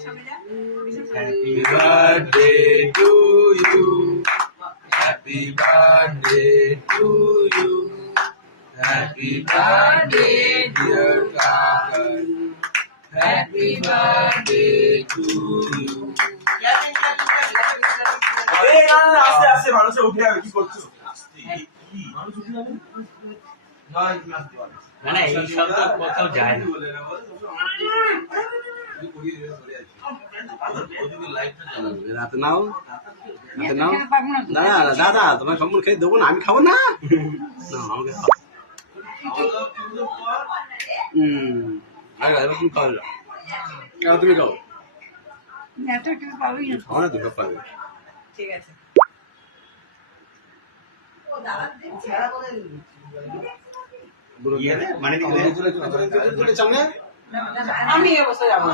Happy birthday to you. Happy birthday to you. Happy birthday, dear Kakan. Happy birthday to you. আস্তে আস্তে মানুষে উঠে যাবে কি করছো মানুষ উঠে যাবে না না এই সব তো কোথাও যায় না রাতে নাও দাদা দাদা তোমার সম্পূর্ণ খেয়ে দেবো না আমি খাবো না আমাকে তুমি খাও তুমি খাও খাও না তুমি পাবে ঠিক আছে মানে আমি বসে যাবো